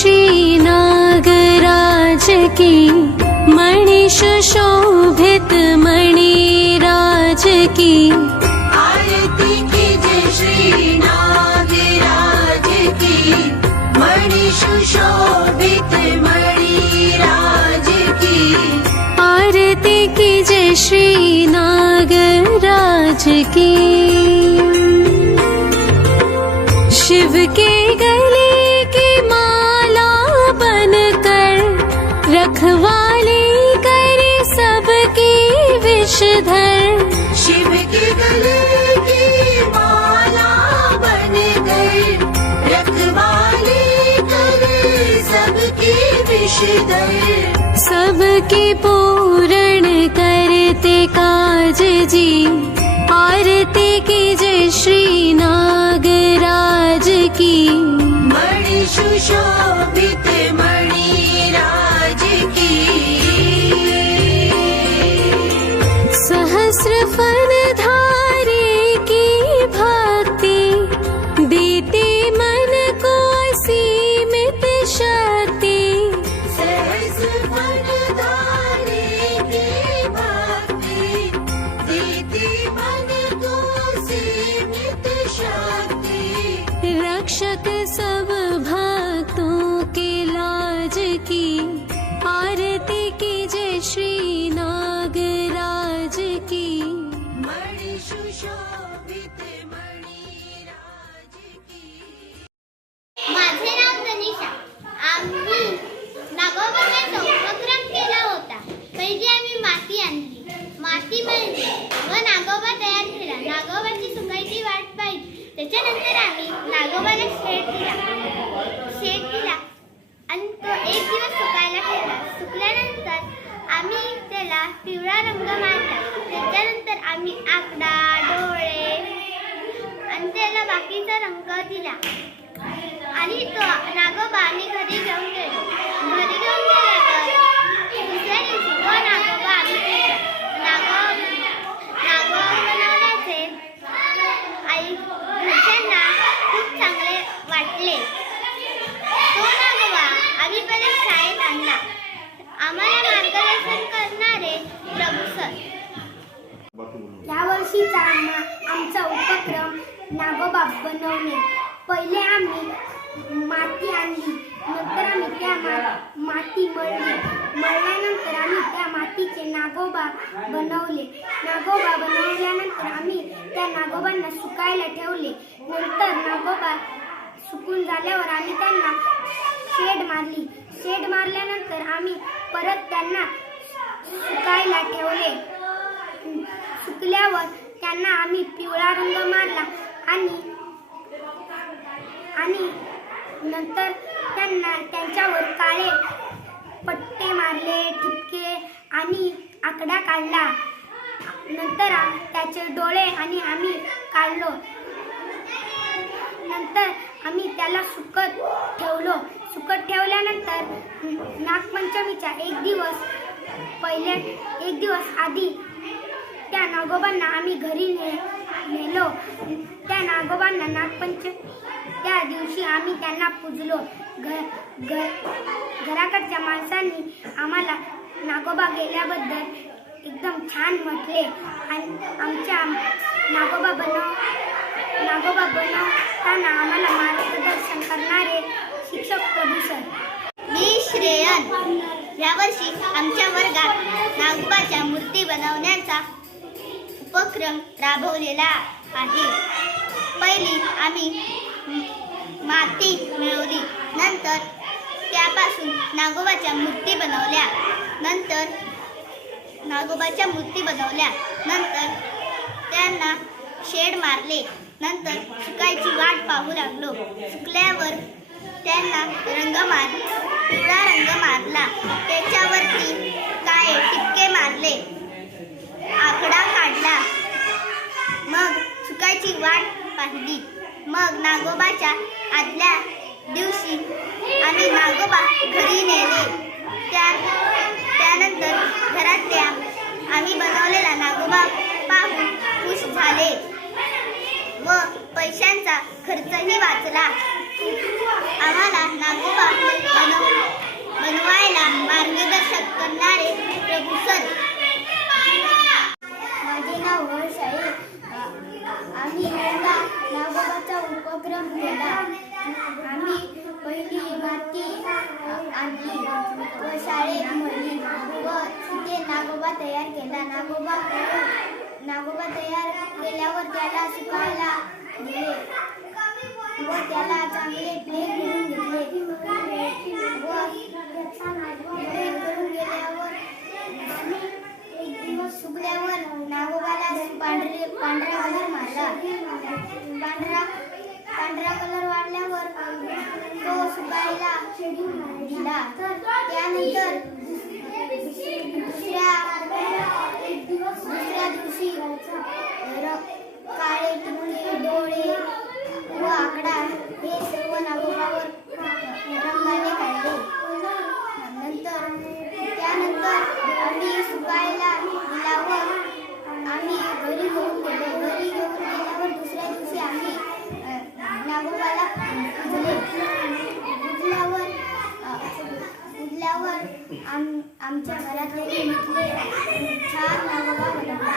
श्री नागराज की, मणि सुशोभित मणिराज की। आरती कीजिए श्री नागराज की, मणि सुशोभित मणिराज की। आरती कीजिए श्री नागराज की। शिव के गले की माला बनकर, रखवाली करे सबकी विषधर। शिव के गले की माला बन गए, रखवाली करे सबकी विषधर। सबकी पूर्ण करते काज जी, आरती कीजिए श्री नागराज की। मणि सुशोभित मणिराज की। सहस्र फल धारे की भक्ति, देते मन को सीमित शक्ति। सहस्र फलधारे की भक्ति, देती मन को सीमित शक्ति। रक्षक सब भक्तों के लाज की, आरती कीजिए श्री नागराज की। मणि सुशोभित मणिराज की। माझे नाव तनिषा। आम्ही नागोबाचा उपक्रम केला होता। पहिली आम्ही माती आणली, माती मळली व नागोबा तयार केला। नागोबाची सुकायची वाट पाहिली। त्याच्यानंतर आम्ही नागोबाला शेड दिला आणि तो एक दिवस सुकायला ठेवला। सुकल्यानंतर आम्ही त्याला पिवळा रंग मारला। त्याच्यानंतर आम्ही आकडा, डोळे आणि त्याला बाकीचा रंग दिला आणि तो नागोबा आम्ही घरी घेऊन गेलो। घरी घेऊन गेल्यावर दुसऱ्या दिवशी तो नागोबा आम्ही केला। नागोबा बनवण्याचे आई घरच्यांना खूप चांगले वाटले। तो नागोबा आम्ही परत शाळेत आणला। आम्हाला मार्गदर्शन करणारे प्रभू सर। या वर्षीचा आमचा उपक्रम नागोबा बनवणे। पहिले आम्ही माती आणली, नंतर आम्ही त्या माती मळली। मळल्यानंतर आम्ही त्या मातीचे नागोबा बनवले। नागोबा बनवल्यानंतर आम्ही त्या नागोबांना सुकायला ठेवले। नंतर नागोबा सुकून झाल्यावर आम्ही त्यांना शेड मारली। शेड मारल्यानंतर आम्ही परत त्यांना सुकायला ठेवले। सुकल्यावर त्यांना आम्ही पिवळा रंग मारला आणि नंतर त्यांच्यावर काळे पट्टे मारले, ठिपके आणि आकडा काढला। नंतर त्याचे डोळे आणि आम्ही काढलो। नंतर आम्ही त्याला सुकत ठेवलो। सुकत ठेवल्यानंतर नागपंचमीच्या एक दिवस आधी त्या नागोबांना आम्ही घरी नेलो। त्या नागोबांना त्या दिवशी आम्ही त्यांना पूजलो। घराकडच्या माणसांनी आम्हाला नागोबा गेल्याबद्दल एकदम छान म्हटले आणि आमच्या नागोबा बनवताना आम्हाला मार्गदर्शन करणारे शिक्षक प्रभू सर। मी श्रेयन। यावर्षी आमच्या वर्गात नागोबाच्या मूर्ती बनवण्याचा उपक्रम राबवलेला आहे। पहिली आम्ही माती मिळवली, नंतर त्यापासून नागोबाच्या मूर्ती बनवल्या। नंतर त्यांना शेड मारले। नंतर सुकायची वाट पाहू लागलो। सुकल्यावर त्यांना पिवळा रंग मारला। त्याच्यावरती काळे टिपके मारले, आकडा काढला। मग सुकायची वाट पाहिली। मग नागोबाच्या आदल्या दिवशी आम्ही नागोबा घरी नेले। त्यानंतर घरातल्या आम्ही बनवलेला नागोबा पाहून खुश झाले व पैशांचा खर्चही वाचला। आम्हाला नागोबा बनवायला मार्गदर्शन करणारे प्रभू सर. माझे नाव हर्ष आहे. आम्ही यंदा नागोबाचा उपक्रम केला. आम्ही पहिली माती आणली व शाळेत म्हणली व तिथे नागोबा तयार केला. नागोबा तयार केल्यावर त्याला सुकायला दिले व त्याला चांगले प्लेट करून घेतले व प्लेट करून गेल्यावर एक दिवस सुकल्यावर नागोबाला पांढरा कलर मारला. पांढरा कलर वाढल्यावर तो सुकायला दिला. त्यानंतर दुसऱ्या दिवशी काळे टिकले डोळे व आकडा हे सर्व नागोबावर रंगाने काढले. त्यानंतर आम्ही सुकायला दिल्यावर आम्ही घरी घेऊन गेलो. घरी घेऊन गेल्यावर दुसऱ्या दिवशी आम्ही नागोबाला उजल्यावर आमच्या घरातले म्हटले छान नागोबा बनवला.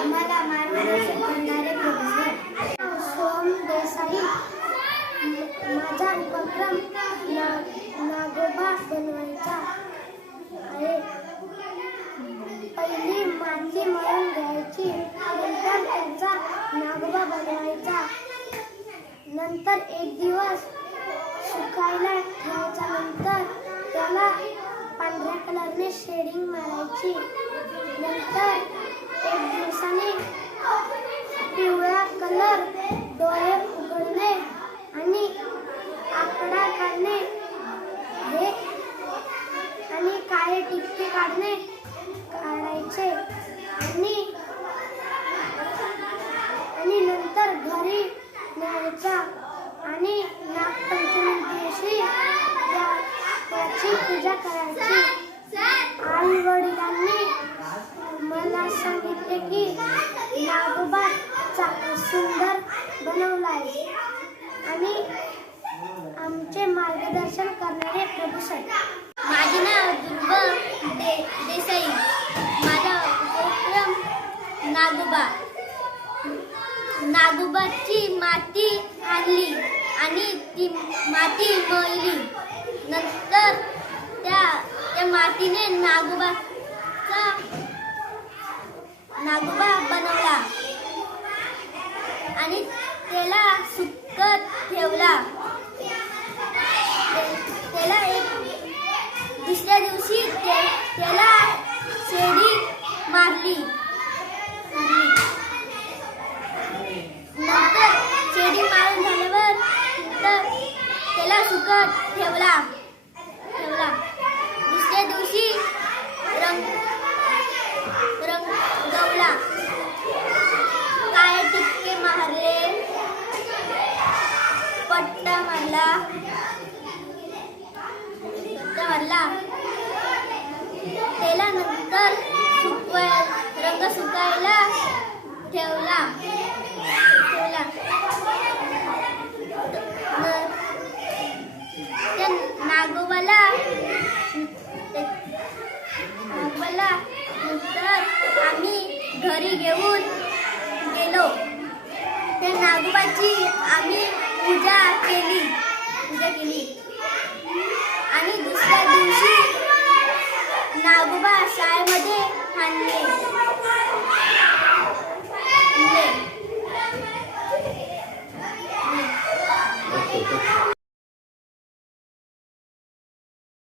आम्हाला मार्गदर्शन करणारे प्रोफेसर सोम देसाई. माझा उपक्रम नागोबा बनवायचा आहे. पहिली माती मळून घ्यायची, नंतर त्याचा नागोबा बनवायचा. नंतर एक दिवस सुकायला ठेवायचा. नंतर त्याला पांढऱ्या कलरने शेडिंग मारायची. नंतर एक दिवसाने पिवळा कलर, डोळे उघडणे आणि आकडा काढणे हे आणि काळे टिपके काढायचे आणि नंतर घरी न्यायचा आणि नागपंचमी दिवशी त्याची पूजा करायची. आई वडिलांनी मला सांगितले की नागोबा सुंदर बनवलाय आणि आमचे मार्गदर्शन करणारे प्रभू सर. माझे नाव दुर्वा देसाई. माझा उपक्रम नागोबाची माती आणली आणि ती माती मळली. नंतर त्या मातीने नागोबा बनवला आणि त्याला सुकत ठेवला. त्याला दुसऱ्या दिवशी त्याला शेडी मारली. नंतर शेडी मारून झाल्यावर त्याला सुकत ठेवला. दुसऱ्या दिवशी रंगवला. काळे टिपके मारले, पट्टा मारला. त्याला नंतर रंग सुकायला ठेवला. त्या नागोबाला नंतर आम्ही घरी घेऊन गेलो. त्या नागोबाची आम्ही पूजा केली आणि दुसऱ्या दिवशी नागोबा शाळेमध्ये आणले.